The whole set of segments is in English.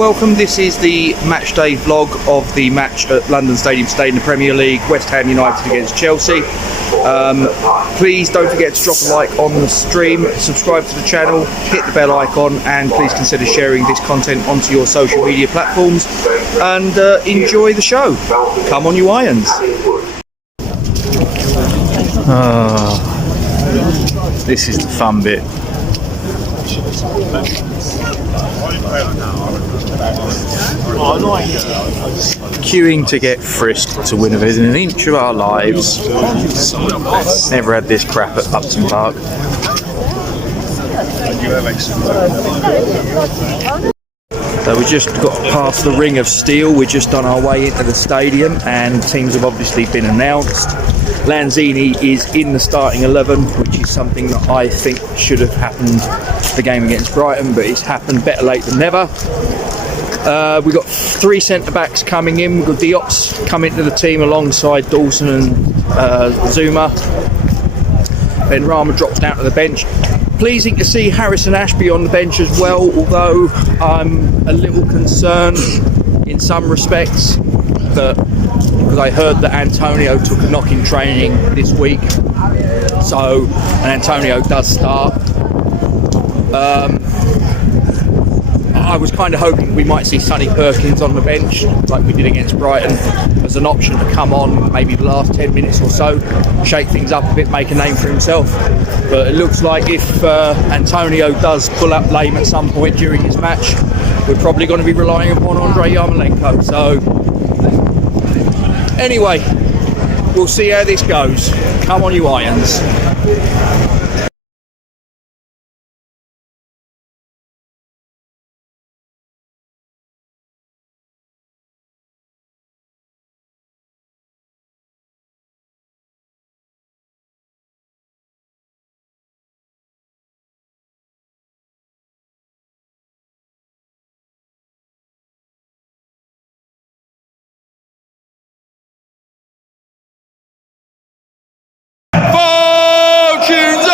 welcome. This is the match day vlog of the match at London Stadium today in the Premier League, West Ham United against Chelsea. Please don't forget to drop a like on the stream, subscribe to the channel, hit the bell icon, and please consider sharing this content onto your social media platforms, and enjoy the show. Come on, you Irons. This is the fun bit. Queuing to get frisked to win within an inch of our lives. Never had this crap at Upton Park. So we just got past the ring of steel. We're just on our way into the stadium, and teams have obviously been announced. Lanzini is in the starting 11, which is something that I think should have happened for the game against Brighton, but it's happened better late than never. We've got three centre-backs coming in. We've got Diop's coming to the team alongside Dawson and Zuma. Ben Rama drops down to the bench. Pleasing to see Harrison Ashby on the bench as well, although I'm a little concerned in some respects because I heard that Antonio took a knock in training this week, and Antonio does start. I was kind of hoping we might see Sonny Perkins on the bench like we did against Brighton as an option to come on maybe the last 10 minutes or so, shake things up a bit, make a name for himself. But it looks like if Antonio does pull up lame at some point during his match, we're probably going to be relying upon Andrei Yarmolenko. So anyway, we'll see how this goes. Come on, you Irons. Fortunes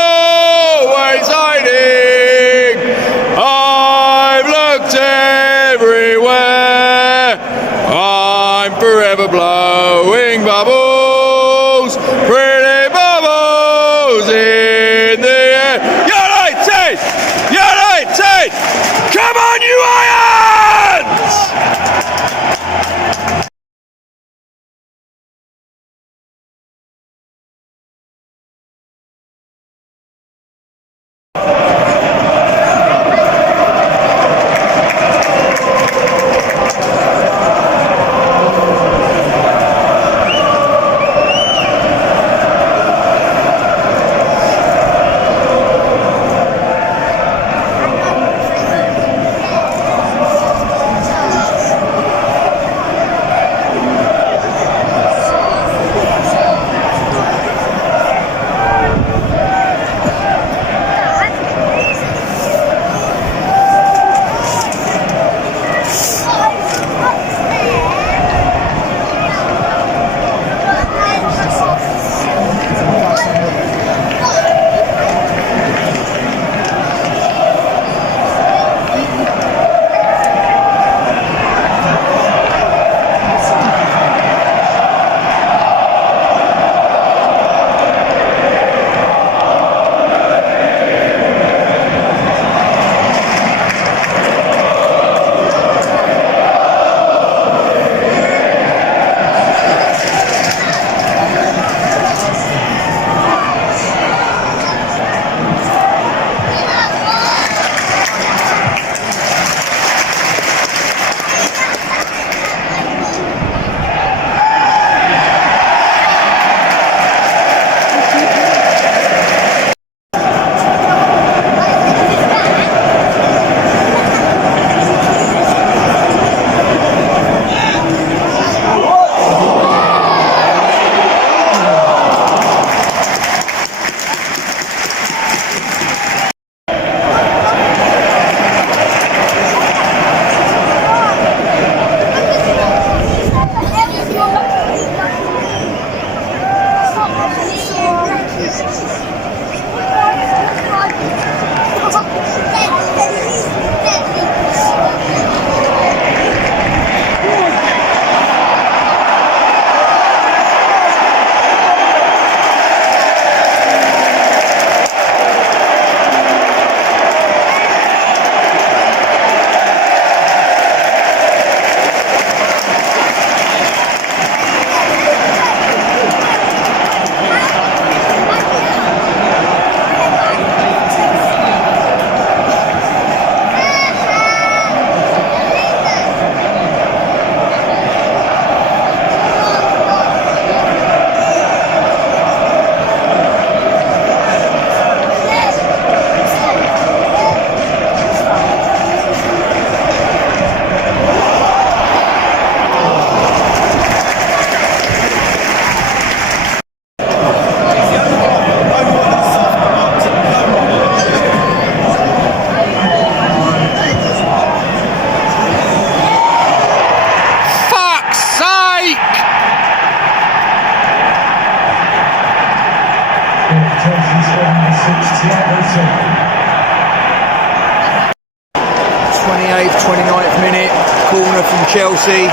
28th, 29th minute, corner from Chelsea.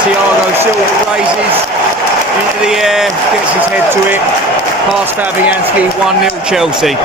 Thiago Silva raises into the air, gets his head to it. Past Fabianski, 1-0 Chelsea.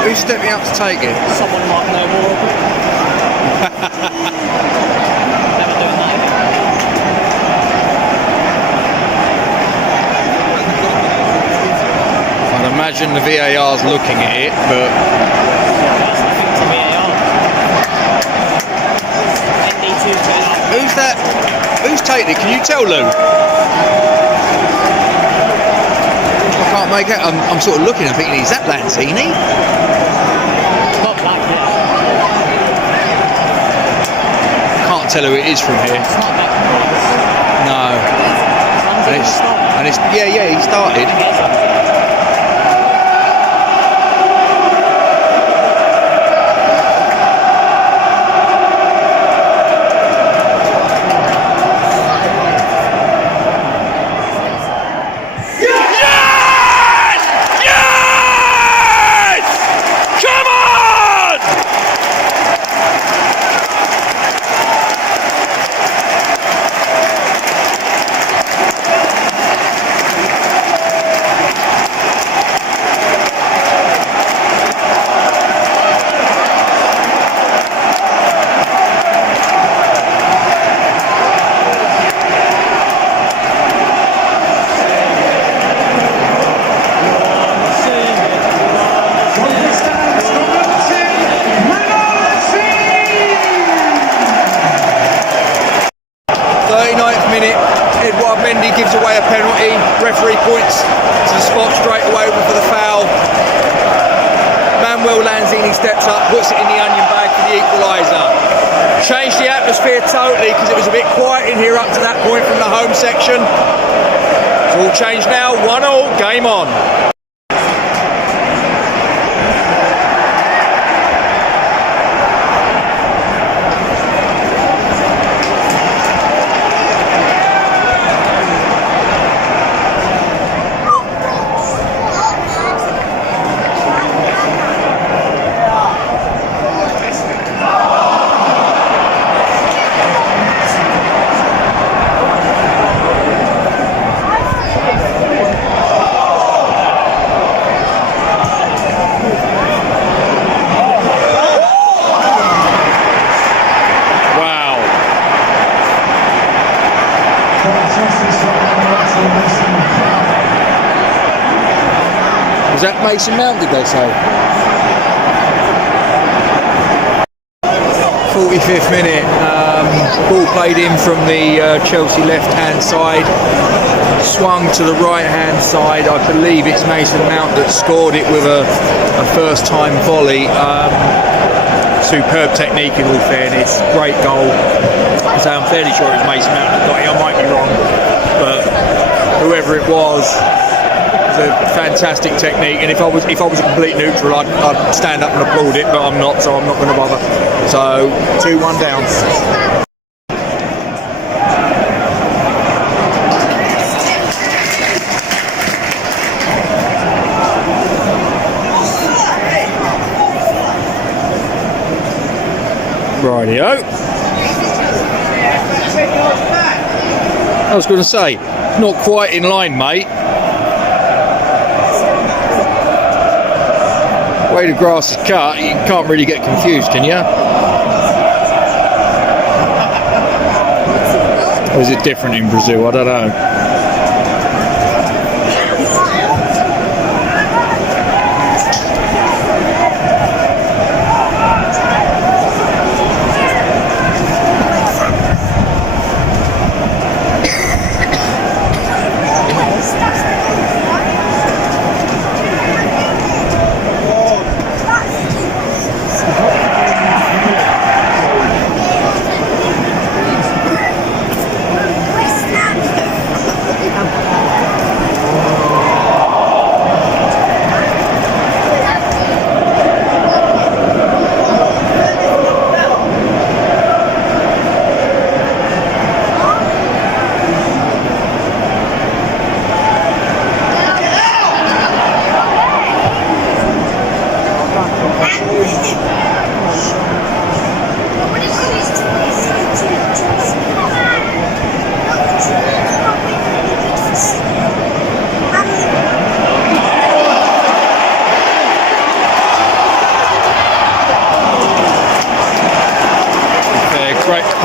Who's stepping up to take it? Someone might know more. Never doing that again. I'd imagine the VAR's looking at it, but... That's nothing to VAR. ND2 turn up. Who's that? Who's taking it? Can you tell, Lou? I can't make out. I'm sort of looking and thinking, is that Lanzini? Not black yet. Can't tell who it is from here. It's not that No. And it's yeah, he started. Gives away a penalty, referee points to the spot straight away for the foul. Manuel Lanzini steps up, puts it in the onion bag for the equaliser. Changed the atmosphere totally because it was a bit quiet in here up to that point from the home section. It's all changed now, 1-0, game on. Was that Mason Mount, did they say? 45th minute, ball played in from the Chelsea left-hand side, swung to the right-hand side. I believe it's Mason Mount that scored it with a first-time volley. Superb technique in all fairness, great goal. So I'm fairly sure it was Mason Mount that got it, I might be wrong, but whoever it was, a fantastic technique, and if I was a complete neutral, I'd stand up and applaud it, but I'm not, so I'm not going to bother. So 2-1 down. Rightio. I was going to say, not quite in line, mate. Way the grass is cut, you can't really get confused, can you? Or is it different in Brazil? I don't know.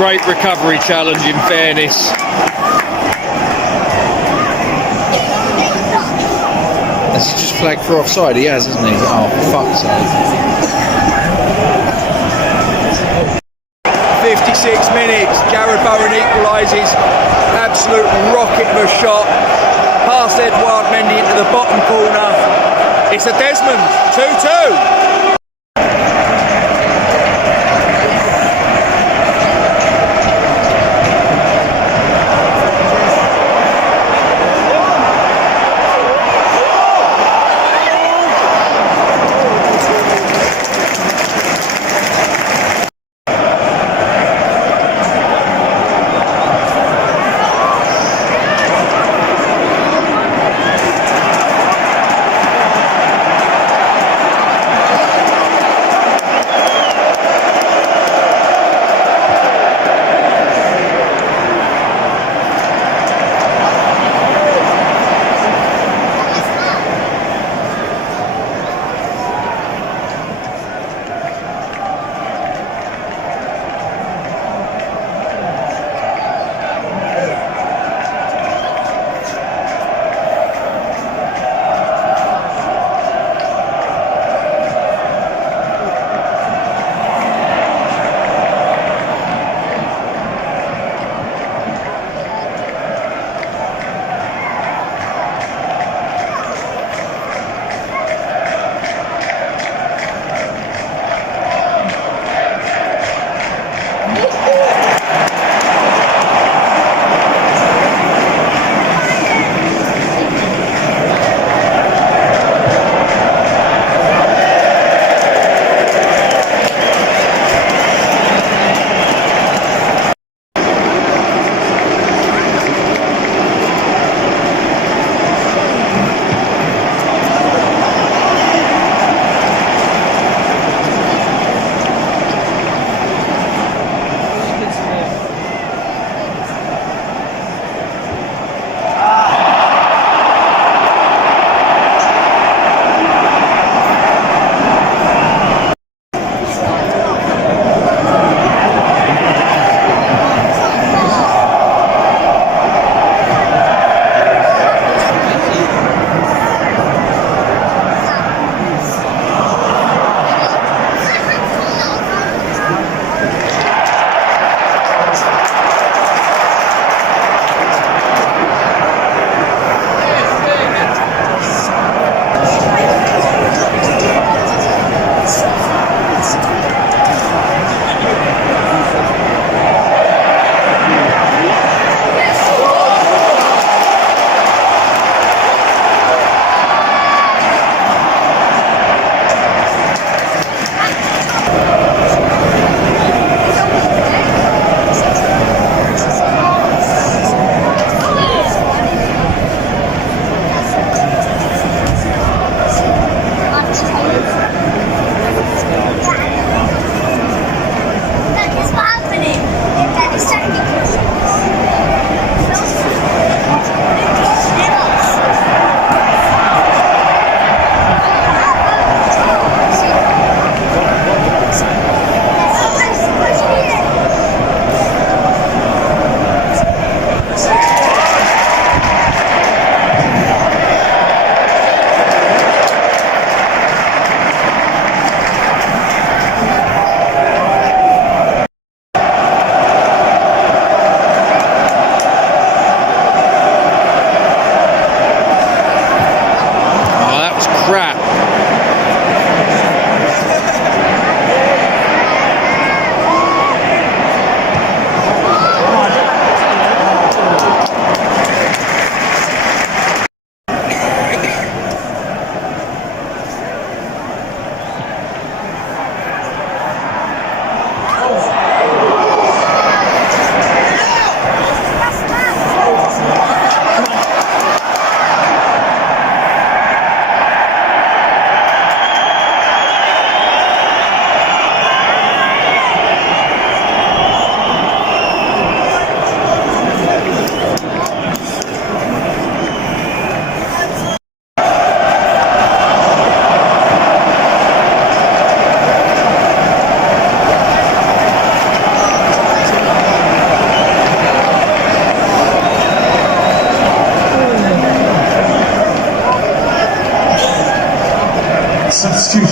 Great recovery challenge, in fairness. That's just flagged for offside. He has, hasn't he? Oh, for fuck's sake. 56 minutes. Jared Bowen equalises. Absolute rocket of a shot. Past Edouard Mendy into the bottom corner. It's a Desmond. 2-2.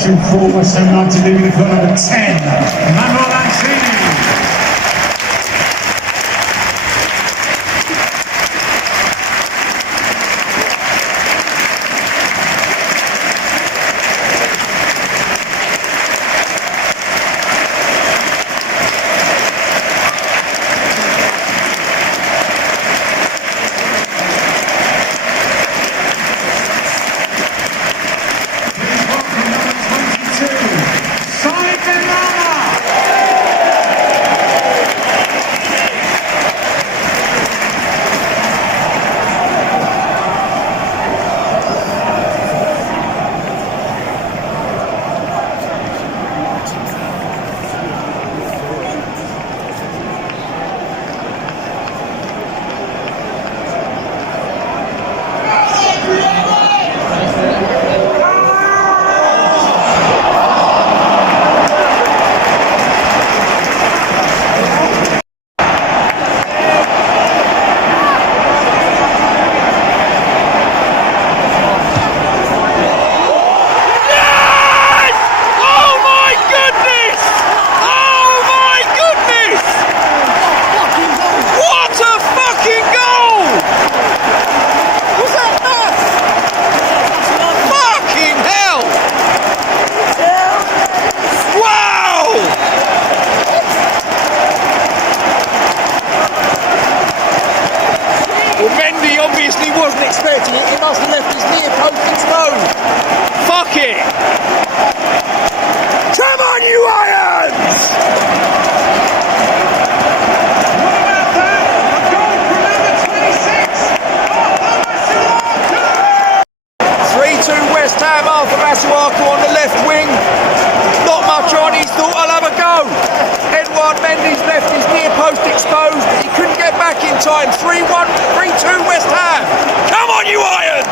substitute for West Ham United, leaving for number 10, Manuel Lanzini. Time 3-1, 3-2 West Ham. Come on, you Irons!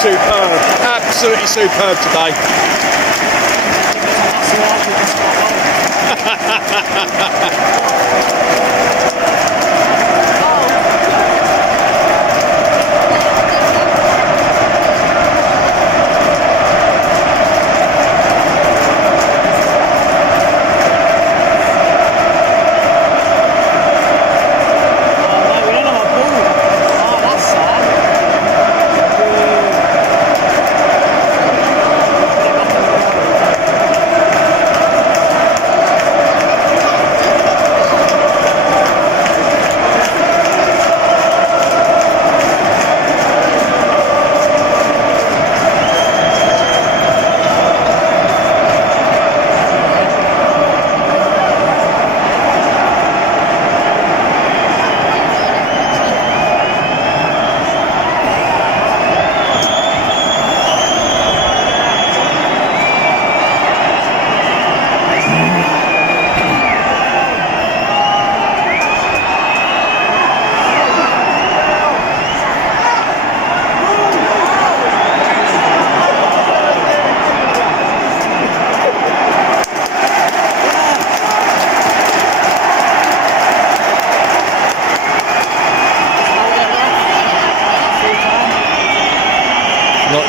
Superb, absolutely superb today.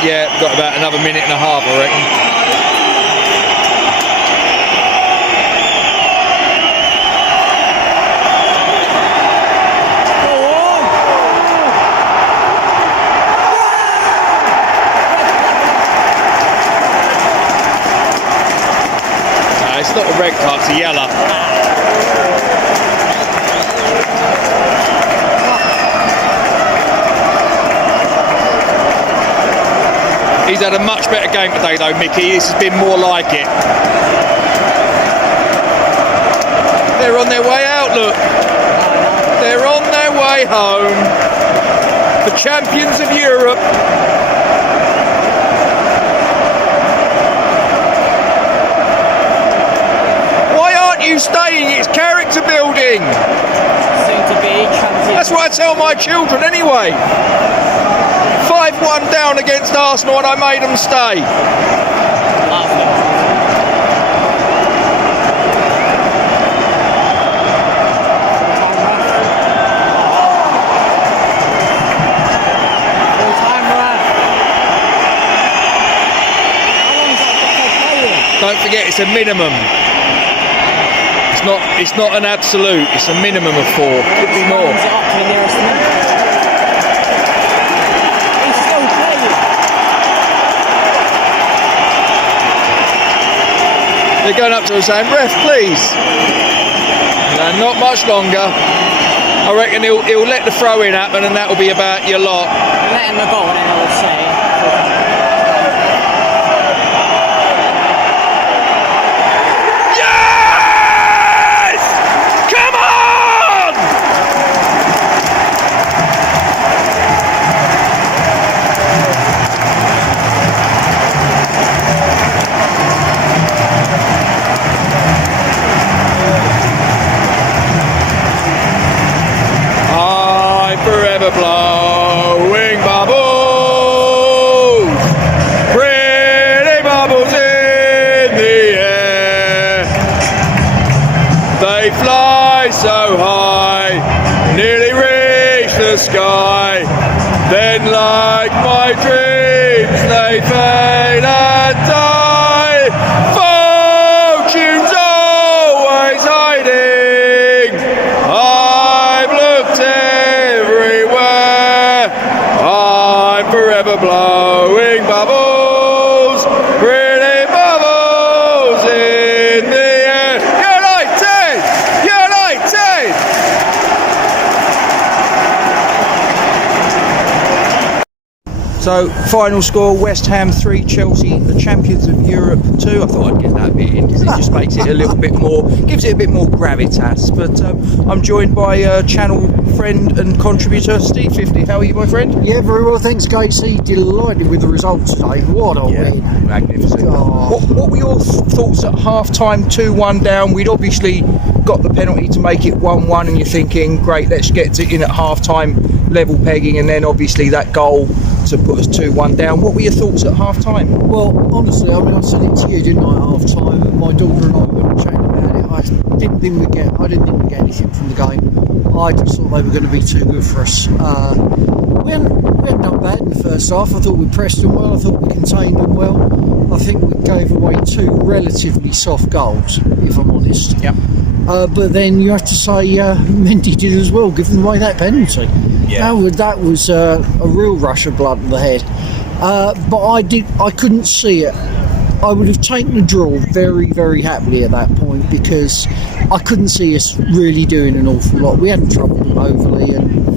Yeah, got about another minute and a half, I reckon. It's not a red card, it's a yellow. He's had a much better game today though, Mickey. This has been more like it. They're on their way out, look. They're on their way home. The champions of Europe. You staying, it's character building. Soon to be champion. That's what I tell my children anyway. 5-1 down against Arsenal and I made them stay. Don't forget, it's a minimum. It's not an absolute, it's a minimum of 4. Could be more. They're going up to us saying, "Ref, please." No, not much longer. I reckon he'll let the throw in happen and that'll be about your lot. Let him go and then I would say. Blowing bubbles, pretty bubbles in the air. They fly so high, nearly reach the sky. Then, like my dreams, they fade and die. Fortune's always hiding. I've looked forever blowing bubbles, pretty bubbles in the air. United! United! So, final score, West Ham 3, Chelsea, the champions of Europe 2. I thought I'd get that bit in because it just makes it a little bit more, gives it a bit more gravitas. But I'm joined by channel friend and contributor Steve 50. How are you, my friend? Yeah, very well, thanks, Gatesy. Delighted with the results today. What a win. Magnificent. Oh. What were your thoughts at half-time, 2-1 down? We'd obviously got the penalty to make it 1-1 and you're thinking, great, let's get in at half-time, level pegging, and then obviously that goal to put us 2-1 down. What were your thoughts at half-time? Well, honestly, I mean, I said it to you, didn't I, at half-time, and my daughter and I were chatting about it. I didn't think we'd get anything from the game. I just thought they were going to be too good for us. We hadn't done bad in the first half. I thought we pressed them well. I thought we contained them well. I think we gave away 2 relatively soft goals, if I'm honest. Yeah. But then you have to say Mendy did as well, giving away that penalty. Yeah. That was a real rush of blood to the head. But I couldn't see it. I would have taken a draw very, very happily at that point because I couldn't see us really doing an awful lot. We hadn't troubled them overly, and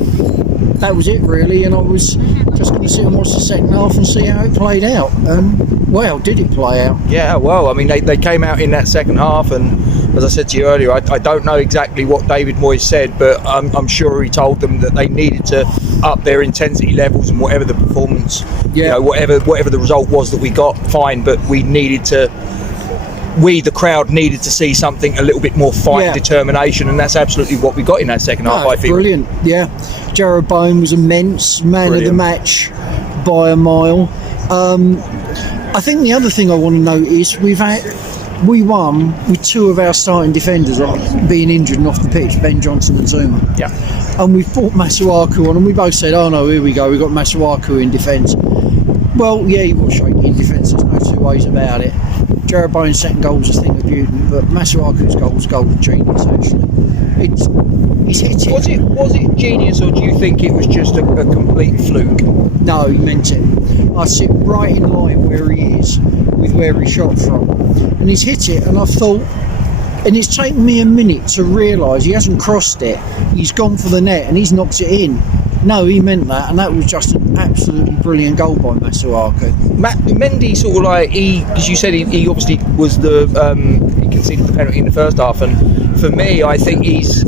that was it really. And I was just going to sit and watch the second half and see how it played out. Well, did it play out? Yeah, well, I mean, they came out in that second half, and as I said to you earlier, I don't know exactly what David Moyes said, but I'm sure he told them that they needed to up their intensity levels and whatever the performance, whatever the result was that we got, fine, but we, the crowd, needed to see something a little bit more fight and determination, and that's absolutely what we got in that second half, I feel. Brilliant, yeah. Jarrod Bowen was immense, man of the match by a mile. I think the other thing I want to note is we won with 2 of our starting defenders being injured and off the pitch, Ben Johnson and Zuma. Yeah. And we brought Masuaku on, and we both said, oh no, here we go, we've got Masuaku in defence. Well, yeah, he was shaky in defence. There's no two ways about it. Jared Bowen's second goal was a thing of beauty, but Masuaku's goal was goal of genius. Actually, he's hit it. Was it genius, or do you think it was just a complete fluke? No, he meant it. I sit right in line where he is with where he shot from, and he's hit it. And I thought, and it's taken me a minute to realise he hasn't crossed it. He's gone for the net and he's knocked it in. No, he meant that, and that was just an absolutely brilliant goal by Masuaku. Mendy sort of like, as you said, he obviously was he conceded the penalty in the first half, and for me, I think he's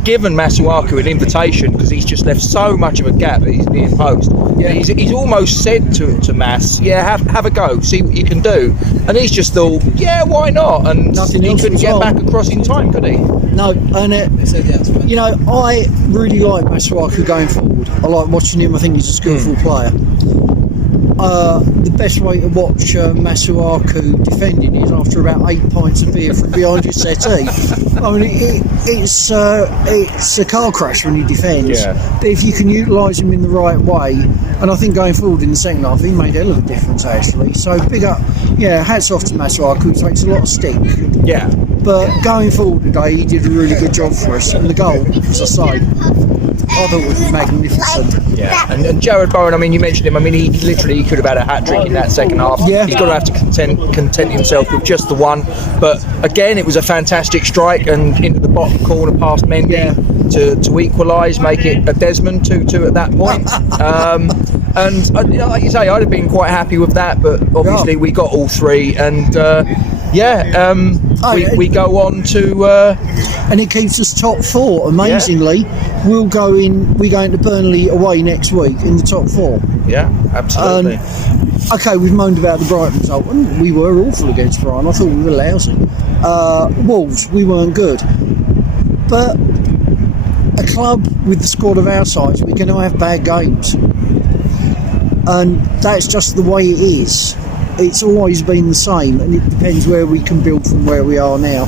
given Masuaku an invitation because he's just left so much of a gap that he's near post. Yeah, he's almost said to Mas, yeah, have a go, see what you can do, and he's just thought, yeah, why not? And he couldn't get back across in time, could he? No, and you know, I really like Masuaku going forward. I like watching him. I think he's a skillful player. The best way to watch Masuaku defending is after about 8 pints of beer from behind your settee. I mean, it's a car crash when he defends. Yeah. But if you can utilise him in the right way, and I think going forward in the second half, he made a hell of a difference actually. So big up, hats off to Masuaku. He takes a lot of stick. Yeah. But going forward today, he did a really good job for us. And the goal, as I say, I thought it was magnificent. Yeah, and Jared Bowen, I mean, you mentioned him. I mean, he could have had a hat-trick in that second half. Yeah. He's going to have to content himself with just the one. But again, it was a fantastic strike and into the bottom corner past Mendy to equalise, make it a Desmond 2-2 at that point. And like you say, I'd have been quite happy with that, but obviously we got all three, and we go on to and it keeps us top four. Amazingly, we go into Burnley away next week in the top four. Yeah, absolutely. Okay, we've moaned about the Brighton result, and we were awful against Brighton. I thought we were lousy. Wolves, we weren't good, but a club with the squad of our size, we're going to have bad games, and that's just the way it is. It's always been the same, and it depends where we can build from where we are now.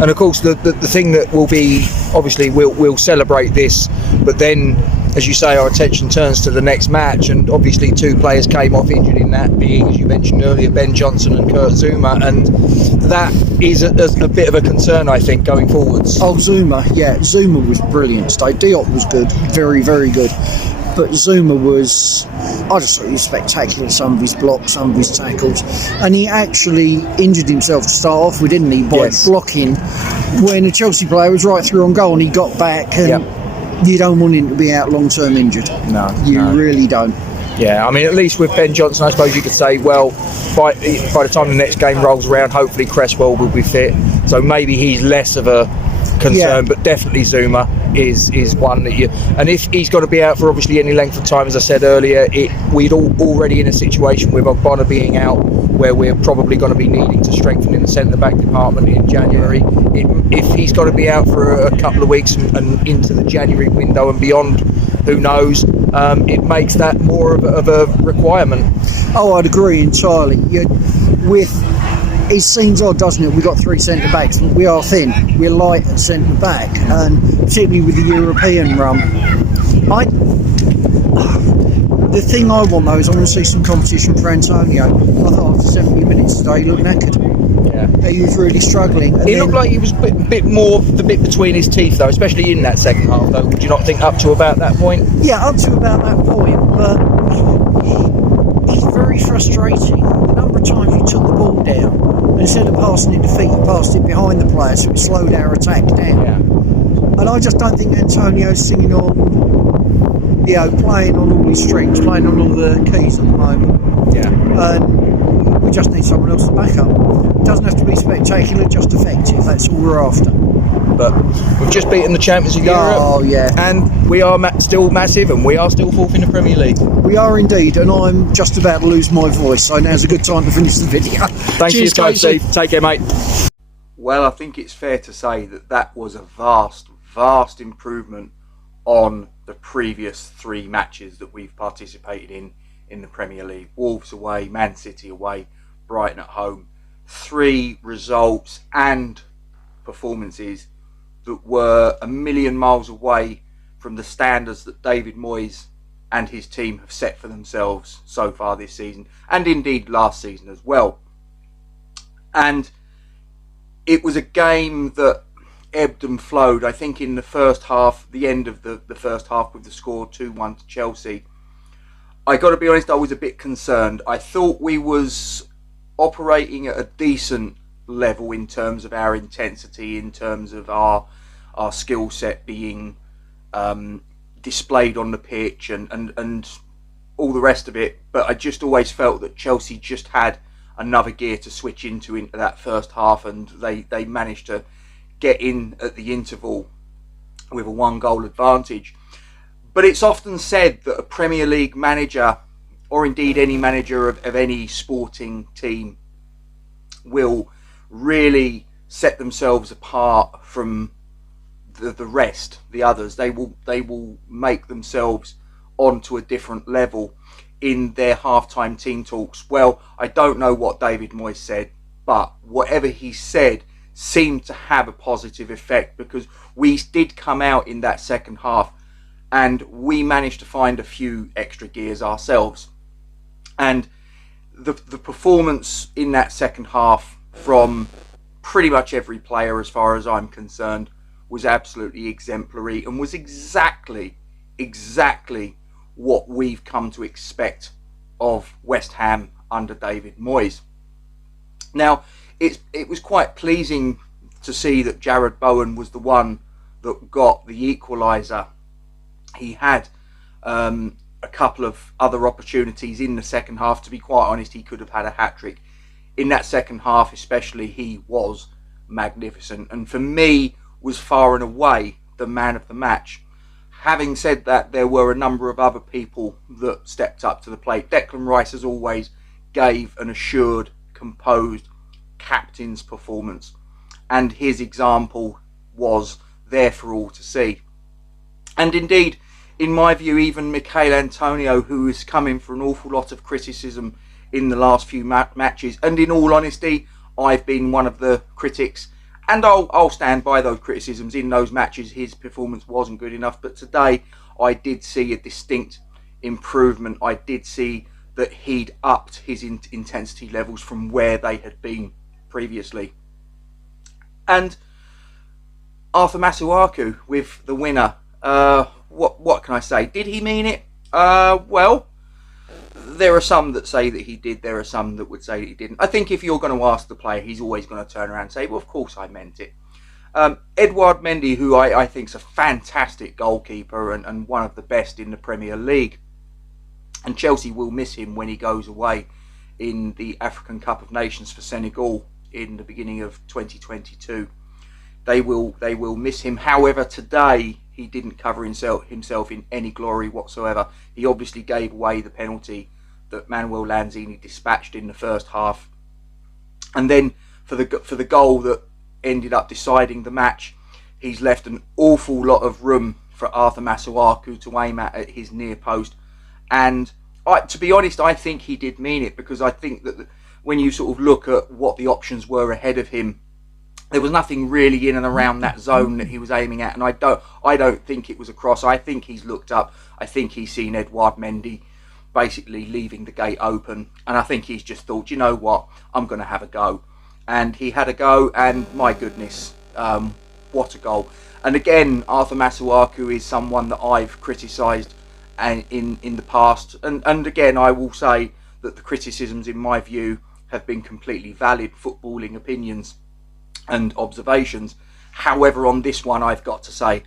And of course, the thing that will be, obviously, we'll celebrate this, but then, as you say, our attention turns to the next match, and obviously 2 players came off injured in that, being, as you mentioned earlier, Ben Johnson and Kurt Zouma, and that is a bit of a concern, I think, going forwards. Oh, Zouma was brilliant today. Diop was good, very, very good. But Zouma was, I just thought he was spectacular. Some of his blocks, some of his tackles, and he actually injured himself to start off with, didn't he? By blocking when a Chelsea player was right through on goal, and he got back. And you don't want him to be out long-term injured. No, you really don't. Yeah, I mean, at least with Ben Johnson, I suppose you could say, well, by the time the next game rolls around, hopefully Cresswell will be fit. So maybe he's less of a concern, but definitely Zouma is one that and if he's got to be out for obviously any length of time, as I said earlier, we'd already in a situation with Ogbonna being out where we're probably going to be needing to strengthen in the centre back department in January. If he's got to be out for a couple of weeks and into the January window and beyond, who knows, it makes that more of a requirement. Oh, I'd agree entirely. It seems odd, doesn't it? We've got 3 centre backs, but we are thin. We're light at centre back, and particularly with the European run. The thing I want though is I want to see some competition for Antonio. I thought after 70 minutes today he looked knackered. Yeah, he was really struggling. He looked like he was a bit more the bit between his teeth though, especially in that second half though. Would you not think up to about that point? Yeah, up to about that point, but it's very frustrating. The number of times he took the ball down, and instead of passing it to feet, he passed it behind the player, so it slowed our attack down. Yeah. And I just don't think Antonio's singing on, playing on all his strings, playing on all the keys at the moment. Yeah. And we just need someone else to back up. It doesn't have to be spectacular, just effective. That's all we're after. But we've just beaten the champions of Europe. Oh, yeah. And we are still massive, and we are still 4th in the Premier League. We are indeed, and I'm just about to lose my voice, so now's a good time to finish the video. Thanks for your time, Steve. Take care, mate. Well, I think it's fair to say that was a vast improvement on the previous 3 matches that we've participated in the Premier League. Wolves away, Man City away, Brighton at home. 3 results and performances that were a million miles away from the standards that David Moyes and his team have set for themselves so far this season, and indeed last season as well. And it was a game that ebbed and flowed. I think in the first half, the end of the first half with the score 2-1 to Chelsea, I got to be honest, I was a bit concerned. I thought we was operating at a decent level in terms of our intensity, in terms of our skill set being displayed on the pitch and all the rest of it. But I just always felt that Chelsea just had another gear to switch into that first half, and they managed to get in at the interval with a 1-goal advantage. But it's often said that a Premier League manager, or indeed any manager of any sporting team, will really set themselves apart from the rest, the others. They will make themselves onto a different level in their halftime team talks. Well, I don't know what David Moyes said, but whatever he said seemed to have a positive effect, because we did come out in that second half and we managed to find a few extra gears ourselves. And the performance in that second half from pretty much every player, as far as I'm concerned, was absolutely exemplary and was exactly what we've come to expect of West Ham under David Moyes. Now, it was quite pleasing to see that Jared Bowen was the one that got the equaliser. He had a couple of other opportunities in the second half. To be quite honest, he could have had a hat-trick. In that second half especially, he was magnificent, and for me was far and away the man of the match. Having said that, there were a number of other people that stepped up to the plate. Declan Rice, as always, gave an assured, composed captain's performance, and his example was there for all to see. And indeed, in my view, even Michail Antonio, who is coming for an awful lot of criticism in the last few matches, and in all honesty, I've been one of the critics, and I'll stand by those criticisms. In those matches, his performance wasn't good enough, but today I did see a distinct improvement. I did see that he'd upped his intensity levels from where they had been previously. And Arthur Masuaku with the winner. What can I say? Did he mean it? Well, there are some that say that he did. There are some that would say that he didn't. I think if you're going to ask the player, he's always going to turn around and say, well, of course I meant it. Edouard Mendy, who I think is a fantastic goalkeeper and one of the best in the Premier League. And Chelsea will miss him when he goes away in the African Cup of Nations for Senegal in the beginning of 2022. They will miss him. However, today he didn't cover himself in any glory whatsoever. He obviously gave away the penalty that Manuel Lanzini dispatched in the first half, and then for the goal that ended up deciding the match, he's left an awful lot of room for Arthur Masuaku to aim at his near post. And to be honest, I think he did mean it, because I think that when you sort of look at what the options were ahead of him, there was nothing really in and around that zone that he was aiming at, and I don't think it was a cross. I think he's looked up. I think he's seen Edouard Mendy basically leaving the gate open, and I think he's just thought, you know what, I'm going to have a go. And he had a go, and my goodness, what a goal. And again, Arthur Masuaku is someone that I've criticised in the past, and again, I will say that the criticisms, in my view, have been completely valid footballing opinions and observations. However, on this one, I've got to say,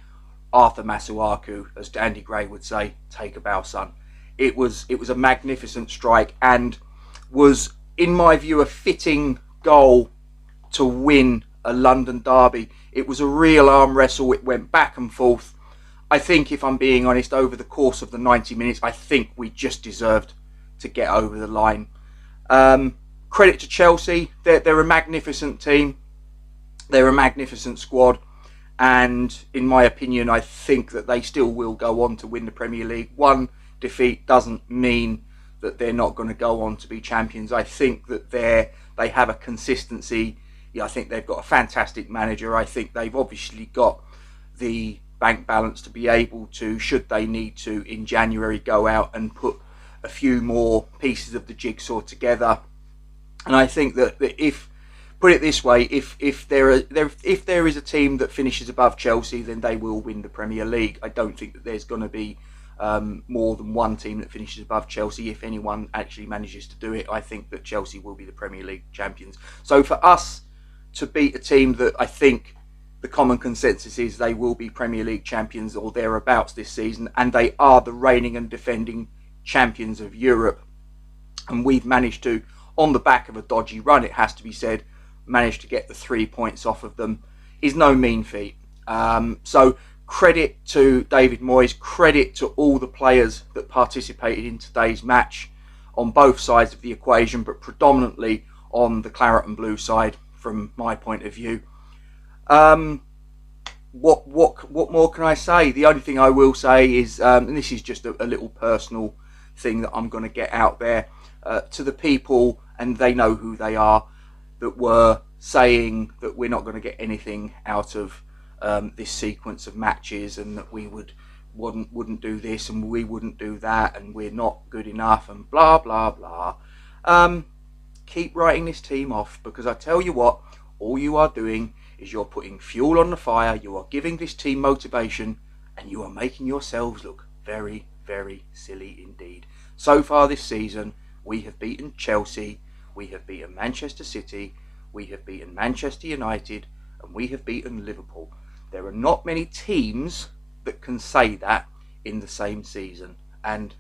Arthur Masuaku, as Andy Gray would say, take a bow, son. It was a magnificent strike, and was, in my view, a fitting goal to win a London derby. It was a real arm wrestle. It went back and forth. I think, if I'm being honest, over the course of the 90 minutes, I think we just deserved to get over the line. Credit to Chelsea. They're a magnificent team. They're a magnificent squad, and in my opinion, I think that they still will go on to win the Premier League. One defeat doesn't mean that they're not going to go on to be champions. I think that they have a consistency. I think they've got a fantastic manager. I think they've obviously got the bank balance to be able to, should they need to in January, go out and put a few more pieces of the jigsaw together. And I think that if, put it this way, if there is a team that finishes above Chelsea, then they will win the Premier League. I don't think that there's going to be more than one team that finishes above Chelsea. If anyone actually manages to do it, I think that Chelsea will be the Premier League champions. So for us to beat a team that I think the common consensus is they will be Premier League champions or thereabouts this season, and they are the reigning and defending champions of Europe, and we've managed to, on the back of a dodgy run, it has to be said, managed to get the 3 points off of them, is no mean feat. So credit to David Moyes, credit to all the players that participated in today's match on both sides of the equation, but predominantly on the claret and blue side from my point of view. What more can I say? The only thing I will say is, and this is just a little personal thing that I'm going to get out there, to the people, and they know who they are, that were saying that we're not going to get anything out of this sequence of matches, and that we wouldn't do this and we wouldn't do that, and we're not good enough, and blah blah blah. Keep writing this team off, because I tell you what, all you are doing is you're putting fuel on the fire, you are giving this team motivation, and you are making yourselves look very, very silly indeed. So far this season, we have beaten Chelsea, we have beaten Manchester City, we have beaten Manchester United, and we have beaten Liverpool. There are not many teams that can say that in the same season, and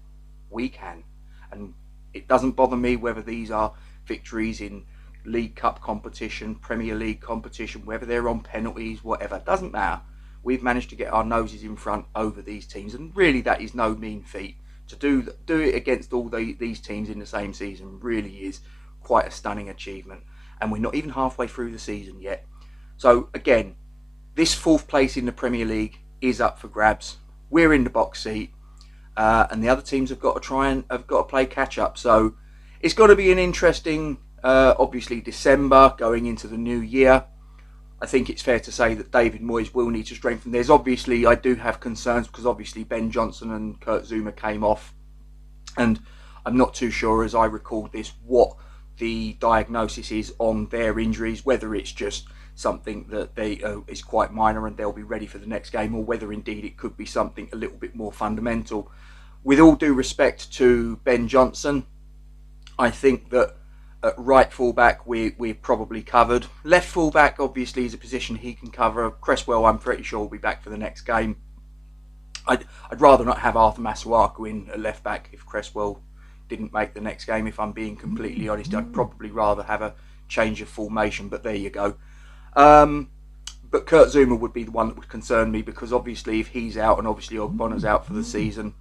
we can. And it doesn't bother me whether these are victories in League Cup competition, Premier League competition, whether they're on penalties, whatever, it doesn't matter. We've managed to get our noses in front over these teams, and really that is no mean feat. To do it against all these teams in the same season really is quite a stunning achievement, and we're not even halfway through the season yet. So again, this 4th place in the Premier League is up for grabs. We're in the box seat, and the other teams have got to play catch up. So it's got to be an interesting, obviously, December going into the new year. I think it's fair to say that David Moyes will need to strengthen. There's obviously, I do have concerns, because obviously Ben Johnson and Kurt Zuma came off, and I'm not too sure, as I record this, what the diagnosis is on their injuries, whether it's just something that is quite minor and they'll be ready for the next game, or whether indeed it could be something a little bit more fundamental. With all due respect to Ben Johnson, I think that at right fullback we're probably covered. Left fullback obviously is a position he can cover. Cresswell, I'm pretty sure, will be back for the next game. I'd rather not have Arthur Masuaku in at left back if Cresswell didn't make the next game, if I'm being completely honest. I'd probably rather have a change of formation, but there you go. But Kurt Zuma would be the one that would concern me, because obviously if he's out, and obviously Ogbona's out for the season,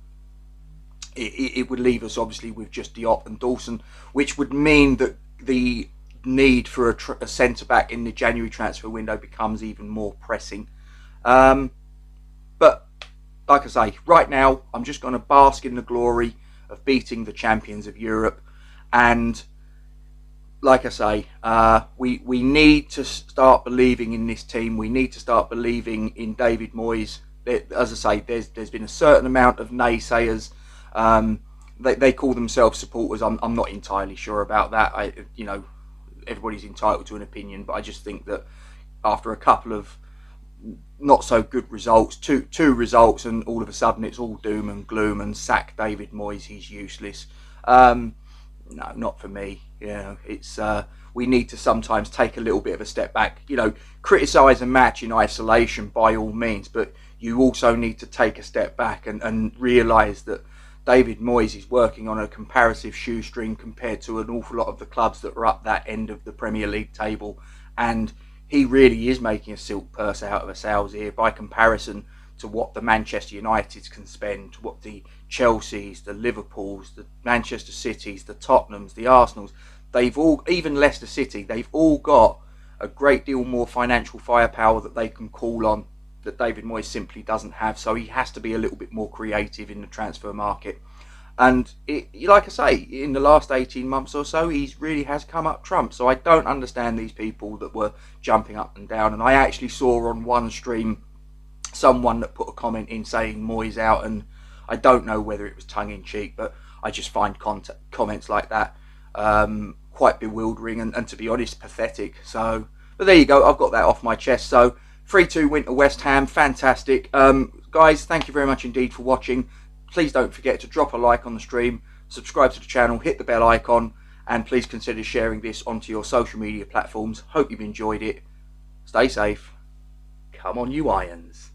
it would leave us obviously with just Diop and Dawson, which would mean that the need for a centre-back in the January transfer window becomes even more pressing. But like I say, right now I'm just going to bask in the glory of beating the champions of Europe, and like I say, we need to start believing in this team. We need to start believing in David Moyes. As I say, there's been a certain amount of naysayers. They call themselves supporters. I'm not entirely sure about that. Everybody's entitled to an opinion, but I just think that after a couple of not so good results, two results, and all of a sudden it's all doom and gloom and sack David Moyes, he's useless. No, not for me. It's we need to sometimes take a little bit of a step back. Criticise a match in isolation by all means, but you also need to take a step back and realise that David Moyes is working on a comparative shoestring compared to an awful lot of the clubs that are up that end of the Premier League table, and he really is making a silk purse out of a sow's ear by comparison to what the Manchester Uniteds can spend, to what the Chelseas, the Liverpools, the Manchester Cities, the Tottenhams, the Arsenals, they've all, even Leicester City, they've all got a great deal more financial firepower that they can call on, that David Moyes simply doesn't have. So he has to be a little bit more creative in the transfer market. And like I say, in the last 18 months or so, he really has come up trumps. So I don't understand these people that were jumping up and down. And I actually saw on one stream someone that put a comment in saying Moyes out, and I don't know whether it was tongue-in-cheek, but I just find comments like that quite bewildering and to be honest, pathetic. So, but there you go, I've got that off my chest. So 3-2 win to West Ham, fantastic. Guys, thank you very much indeed for watching. Please don't forget to drop a like on the stream, subscribe to the channel, hit the bell icon, and please consider sharing this onto your social media platforms. Hope you've enjoyed it. Stay safe. Come on, you Irons.